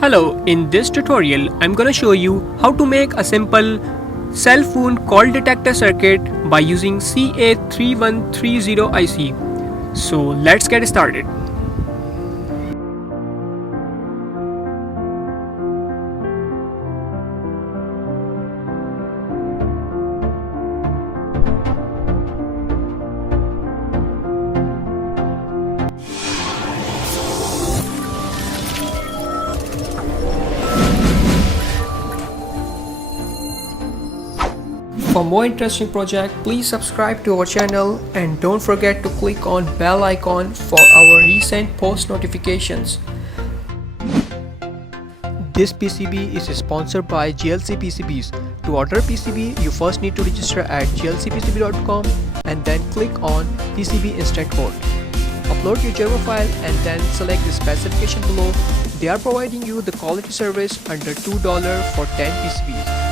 Hello, in this tutorial I'm gonna show you how to make a simple cell phone call detector circuit by using CA3130 IC. So let's get started. For more interesting project, please subscribe to our channel and don't forget to click on bell icon for our recent post notifications. This PCB is sponsored by GLC PCBs. To order PCB, you first need to register at glcpcb.com and then click on PCB Instant Code. Upload your Gerber file and then select the specification below. They are providing you the quality service under $2 for 10 PCBs.